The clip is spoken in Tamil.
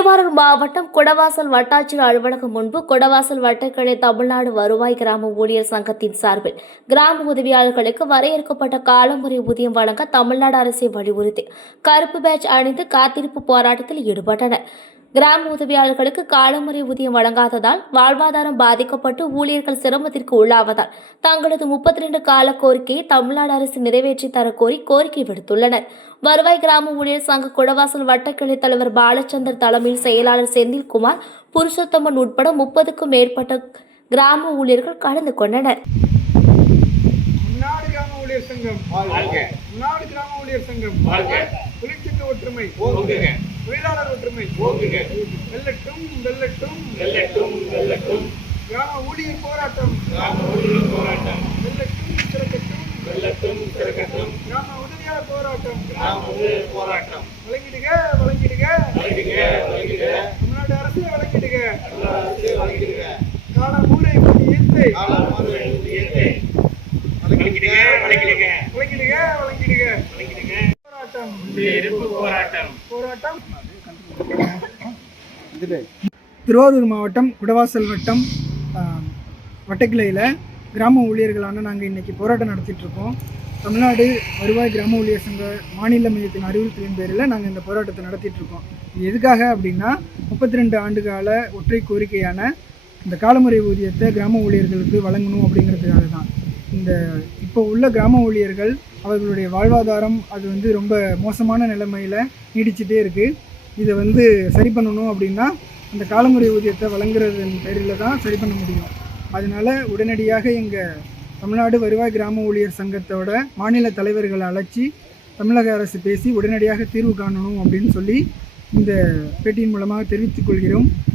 திருவாரூர் மாவட்டம் குடவாசல் வட்டாட்சியர் அலுவலகம் முன்பு குடவாசல் வட்டக்கிளை தமிழ்நாடு வருவாய் கிராம ஊழியர் சங்கத்தின் சார்பில் கிராம உதவியாளர்களுக்கு வரையறுக்கப்பட்ட காலமுறை ஊதியம் வழங்க தமிழ்நாடு அரசை வலியுறுத்தி கருப்பு பேட்ஜ் அணிந்து காத்திருப்பு போராட்டத்தில் ஈடுபட்டனர். கிராம உதவியாளர்களுக்கு காலமுறை ஊதியம் வழங்காததால் வாழ்வாதாரம் பாதிக்கப்பட்டு ஊழியர்கள் சிரமத்திற்கு உள்ளாவதால் தங்களது 32 கால கோரிக்கையை தமிழ்நாடு அரசு நிறைவேற்றி தர கோரி கோரிக்கை விடுத்துள்ளனர். வருவாய் கிராம ஊழியர் சங்க குடவாசல் வட்டக்கிளை தலைவர் பாலச்சந்தர் தலைமையில் செயலாளர் செந்தில்குமார், புருஷோத்தமன் உட்பட 30க்கும் மேற்பட்ட கிராம ஊழியர்கள் கலந்து கொண்டனர். ஒற்றுமை தொழிலாளர் ஒற்றுமை வெல்லட்டும் வெல்லட்டும் வெல்லட்டும் வெல்லட்டும் கிராம ஊழியர் போராட்டம் வெல்லட்டும் சிறக்கட்டும் வெல்லட்டும் சிறக்கட்டும் கிராம உதவியாளர் போராட்டம் வழங்கிடுக வழங்கிடுக வழங்கிடுக வழங்கிடுக தமிழ்நாடு அரசு வழங்கிடுக காலமுறை ஊதியத்தை வழங்கிடுக வழங்கிடுக வழங்கிடுக வழங்கிடுக வழங்கிடுக திருவாரூர் மாவட்டம் குடவாசல் வட்டம் வட்டக்கிளையில் கிராம ஊழியர்களான நாங்கள் இன்றைக்கி போராட்டம் நடத்திட்டுருக்கோம். தமிழ்நாடு வருவாய் கிராம ஊழியர் சங்க மாநில மையத்தின் அறிவுறுத்தலின் பேரில் நாங்கள் இந்த போராட்டத்தை நடத்திட்டுருக்கோம். இது எதுக்காக அப்படின்னா 32 ஆண்டு கால ஒற்றை கோரிக்கையான இந்த காலமுறை ஊதியத்தை கிராம ஊழியர்களுக்கு வழங்கணும் அப்படிங்கிறதுக்காக தான். இப்போ உள்ள கிராம ஊழியர்கள் அவர்களுடைய வாழ்வாதாரம் அது ரொம்ப மோசமான நிலைமையில் நீடிச்சுட்டே இருக்குது. இதை சரி பண்ணணும் அப்படின்னா அந்த காலமுறை ஊதியத்தை வழங்குறதன் பேரில் தான் சரி பண்ண முடியும். அதனால் உடனடியாக எங்கள் தமிழ்நாடு வருவாய் கிராம ஊழியர் சங்கத்தோட மாநில தலைவர்களை அழைச்சி தமிழக அரசு பேசி உடனடியாக தீர்வு காணணும் அப்படின்னு சொல்லி இந்த பேட்டியின் மூலமாக தெரிவித்துக் கொள்கிறோம்.